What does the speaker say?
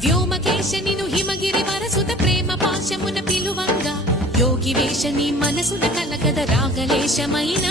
వ్యోమకేశ నిను హిమగిరి వరసుత ప్రేమ పాశమున పిలువంగా యోగి వేష నీ మనసున కలకద రాగలేశమైన